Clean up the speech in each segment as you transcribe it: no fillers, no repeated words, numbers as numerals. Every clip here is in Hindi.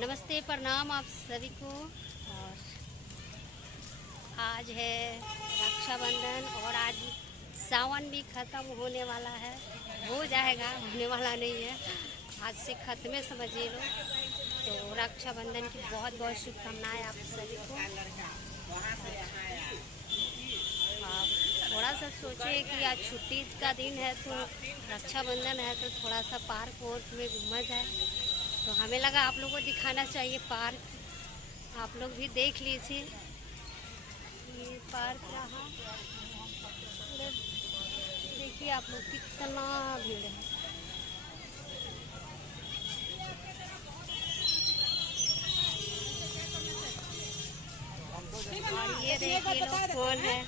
नमस्ते, प्रणाम आप सभी को। और आज है रक्षाबंधन और आज सावन भी ख़त्म होने वाला है। हो जाएगा, होने वाला नहीं है, आज से ख़त्म समझिए लो। तो रक्षाबंधन की बहुत बहुत शुभकामनाएं आप सभी को। आप थोड़ा सा सोचिए कि आज छुट्टी का दिन है तो रक्षाबंधन है तो थोड़ा सा पार्क वार्क में घूमा जाए। तो हमें लगा आप लोगों को दिखाना चाहिए पार्क, आप लोग भी देख लीजिए। ये पार्क रहा, देखिए आप लोग कितना भीड़ है। और ये देखिए लोग कौन है।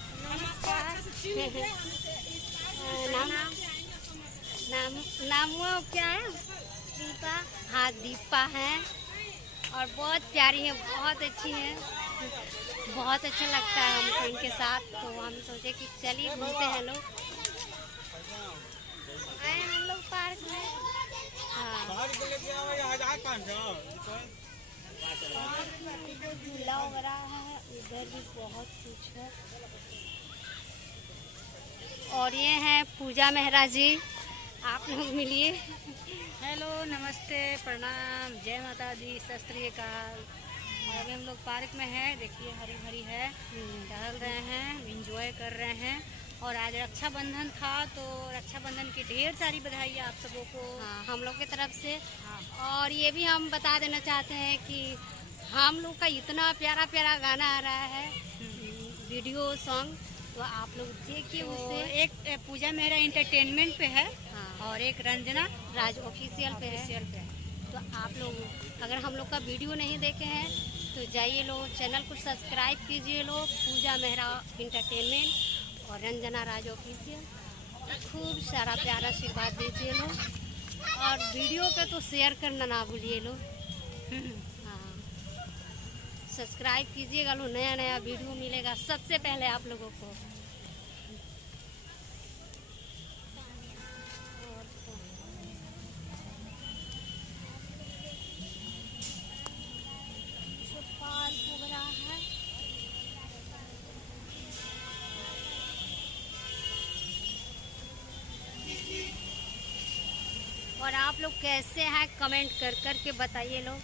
नाम नाम वो क्या है? दीपा। हाँ, दीपा है और बहुत प्यारी है, बहुत अच्छी है, बहुत अच्छा लगता है हमको इनके साथ। तो हम सोचे कि चलिए घूमते हैं लोग। आए हम लोग पार्क में। हाँ, झूला वगैरह है, इधर भी बहुत कुछ है। और ये हैं पूजा मेहरा जी, आप लोग मिलिए। हेलो, नमस्ते, प्रणाम, जय माता दी, सत श्री अकाल। और अभी हम लोग पार्क में हैं, देखिए हरी भरी है, टहल रहे हैं, एंजॉय कर रहे हैं। और आज रक्षाबंधन था तो रक्षाबंधन की ढेर सारी बधाई आप सबों को। हाँ, हम लोग की तरफ से। हाँ। और ये भी हम बता देना चाहते हैं कि हम लोग का इतना प्यारा प्यारा गाना आ रहा है, वीडियो सॉन्ग, तो आप लोग देखिए तो उसे। एक पूजा मेहरा एंटरटेनमेंट पे है। हाँ, और एक रंजना राज ऑफिशियल पे है। ऑफिशियल पे है। तो आप लोग अगर हम लोग का वीडियो नहीं देखे हैं तो जाइए लो, चैनल को सब्सक्राइब कीजिए लो, पूजा मेहरा एंटरटेनमेंट और रंजना राज ऑफिशियल। खूब सारा प्यारा आशीर्वाद दीजिए लो और वीडियो पे तो शेयर करना ना भूलिए लो। हाँ, सब्सक्राइब कीजिएगा लो, नया नया वीडियो मिलेगा सबसे पहले आप लोगों को। पार्क वगैरह है। और आप लोग कैसे हैं कमेंट कर कर के बताइए लोग।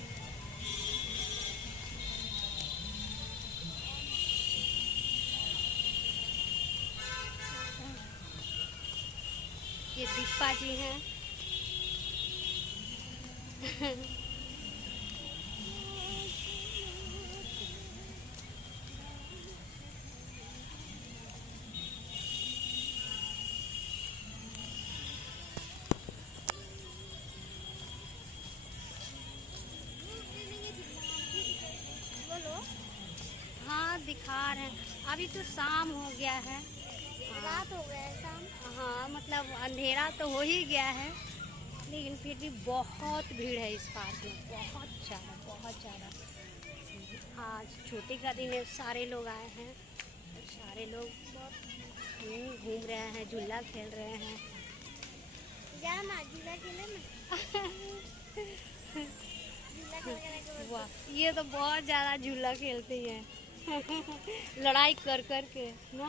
ये दीपा जी हैं। हाँ, दिखा रहे हैं। अभी तो शाम हो गया है, रात हो गया है, शाम। हाँ मतलब अंधेरा तो हो ही गया है, लेकिन फिर भी बहुत भीड़ है इस पार्क में, बहुत ज़्यादा बहुत ज़्यादा। आज छुट्टी का दिन है, सारे लोग आए हैं, सारे लोग घूम रहे हैं, झूला खेल रहे हैं। जाना झूला खेले ना। झूला खेल के वाह, ये तो बहुत ज़्यादा झूला खेलती हैं। लड़ाई कर कर के ना।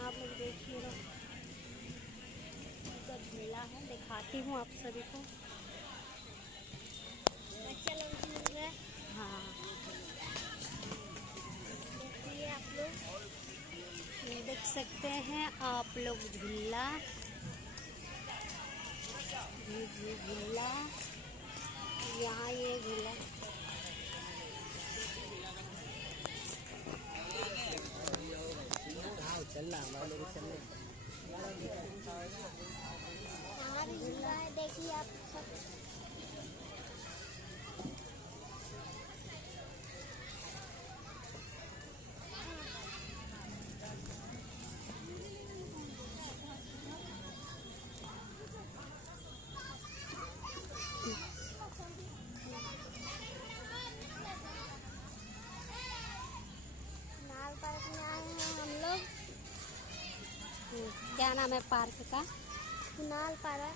आप लोग देखिए ना, तो झूला है, दिखाती हूँ आप सभी को। बच्चा लोग झूल रहे हैं। हाँ, देखिए आप लोग। ये देख सकते हैं आप लोग झूला, ये झूला, यहाँ ये झूला। वहाँ भी झूला है, देखिए आप सब। नाल पार्क में आए हैं हम लोग। क्या नाम है पार्क का? कुणाल पार्क।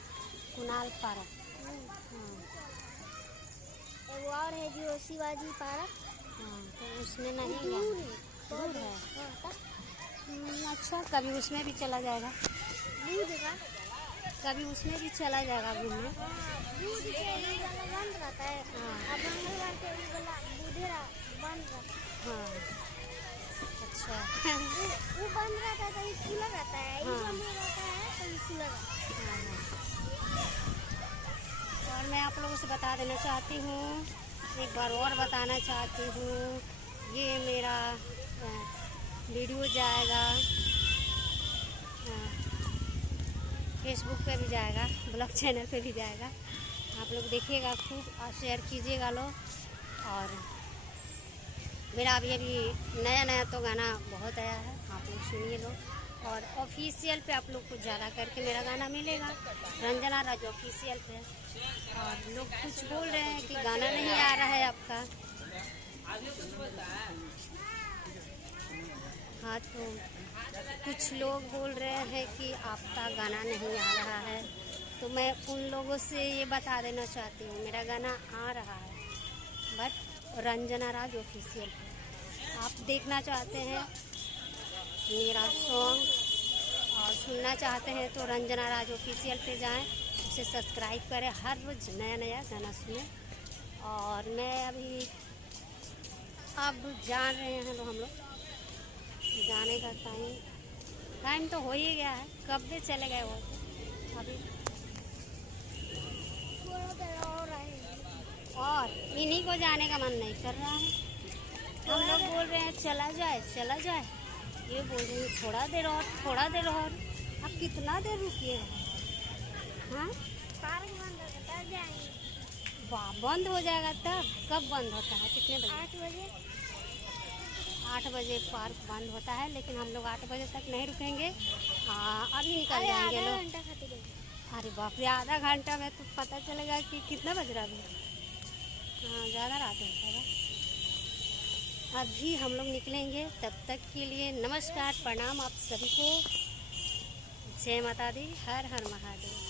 कुणाल पार्क। हम्म। हाँ एक और है जो शिवाजी पार्क। हाँ, तो उसमें नहीं दूर गए। है, बहुत दूर है। हाँ, तब अच्छा, कभी उसमें भी चला जाएगा, दूध का। कभी उसमें भी चला जाएगा घूमने। हाँ, दूध के ये वाला बंद रहता है। हाँ। अब मंगलवार के ये वाला बुधेरा बंद रहता है। हाँ अच्छा। वो बंद रहता है, कहीं खुला रहता है। ये हाँ। बंद रहता है, कहीं खुला रहता है। हाँ, हाँ। और मैं आप लोगों से बता देना चाहती हूँ, एक बार और बताना चाहती हूँ, ये मेरा वीडियो जाएगा फेसबुक पे भी जाएगा, ब्लॉग चैनल पे भी जाएगा। आप लोग देखिएगा खूब और शेयर कीजिएगा लोग। और मेरा अभी नया नया तो गाना बहुत आया है, आप लोग सुनिए लोग। और ऑफिशियल पे आप लोग को ज़्यादा करके मेरा गाना मिलेगा, रंजना राज ऑफिशियल पे। और लोग कुछ बोल रहे हैं कि गाना नहीं आ रहा है आपका। हाँ, तो कुछ लोग बोल रहे हैं कि आपका गाना नहीं आ रहा है, तो मैं उन लोगों से ये बता देना चाहती हूँ, मेरा गाना आ रहा है, बट रंजना राज ऑफिशियल पे। आप देखना चाहते हैं मेरा सॉन्ग और सुनना चाहते हैं तो रंजना राज ऑफिशियल पे जाएं, उसे सब्सक्राइब करें, हर रोज़ नया नया गाना सुनें। और मैं अभी अब जान रहे हैं लोग, हम लोग जाने का टाइम तो हो ही गया है, कब से चले गए वो तो। अभी थोड़ा देर और रहेंगे। और इन्हीं को जाने का मन नहीं कर रहा है। हम लोग बोल रहे हैं चला जाए चला जाए, ये बोल रहे हैं थोड़ा देर और थोड़ा देर और। अब कितना देर रुकिएगा? हाँ, पार्क बंद रहता है, तब जाएंगे। वाह, बंद हो जाएगा तब? कब बंद होता है, कितने बजे? 8 बजे। 8 बजे पार्क बंद होता है, लेकिन हम लोग 8 बजे तक नहीं रुकेंगे। अभी निकल अरे जाएंगे आधा लोग। घंटा खातिर है। अरे बाप रे, आधा घंटा में तो पता चलेगा कि कितना बज रहा है। हाँ, ज़्यादा रात होता है। अभी हम लोग निकलेंगे, तब तक के लिए नमस्कार, प्रणाम आप सभी को। जय माता दी, हर हर महादेव।